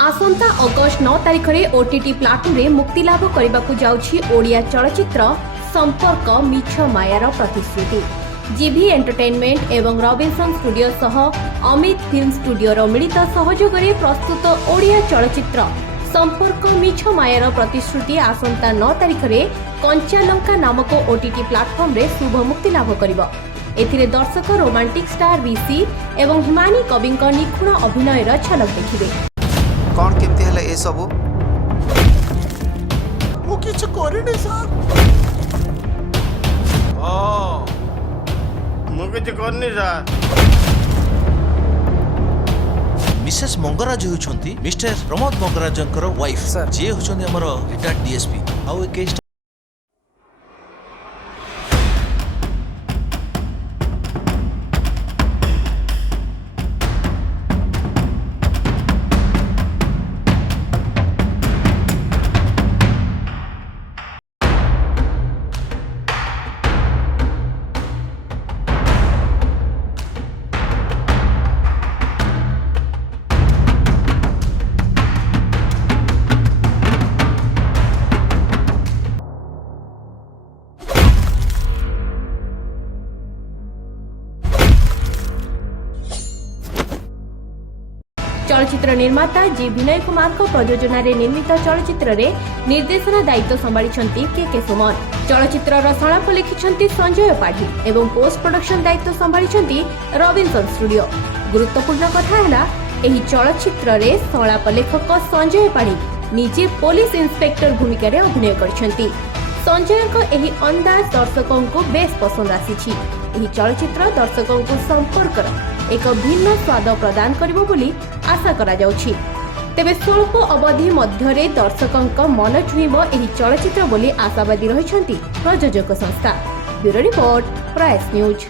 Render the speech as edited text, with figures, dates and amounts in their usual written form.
आसंता August 9 तारिख में OTT platform रे मुक्ति लाभ करने जाउछि ओडिया चलचित्र संपर्क मिछ मायार प्रतिश्रुति। जीवी एंटरटेनमेंट एवं रॉबिन्सन स्टूडियो सह अमित फिल्म स्टूडियो मिलित सहयोग में प्रस्तुत ओडिया चलचित्र संपर्क मिछ मायार प्रतिश्रुति आसंता 9 तारिख में कंचालंका नामक ओटीटी प्लाटफॉर्म रे शुभ मुक्ति लाभ करिबो। एथिरे दर्शक रोमांटिक स्टार ऋषि एवं हिमानी कवि निखुण अभिनयर झलक देखिबे। कौन केमती है ये सब मु किछ करिनी सर मु किछ करनी सर। मिसेस मंगराज होउछंती मिस्टर प्रमोद मंगराजंकर वाइफ जे होछंती हमर रिटायर्ड डीएसपी आउ ए केस चलचित्र निर्माता जी विनय कुमार को प्रयोजन निर्मित चलचित्र रे निर्देशना दायित्व संभाली के सुमन। चलचित्र संलाप लिखिं संजय पाढ़ी एवं पोस्ट प्रोडक्शन दायित्व संभाली रॉबिन्सन स्टूडियो। गुरुत्वपूर्ण कथा है चलचित्र रे संलाप लेखक संजय पाढ़ी निजे पुलिस इंस्पेक्टर भूमिका रे अभिनय करछंती। संजय को एही अंदाज दर्शकों को बेस पसंद आसी। चलचित्र दर्शकों को संपर्क एक भिन्न स्वाद प्रदान करिबो बोली आशा करा जाउछि। तेबे स्वल्प अवधि मध्यरे दर्शकों मन छुईबो एही चलचित्र बोली आशावादी रहिछंती प्रयोजक संस्था। Bureau report, price news.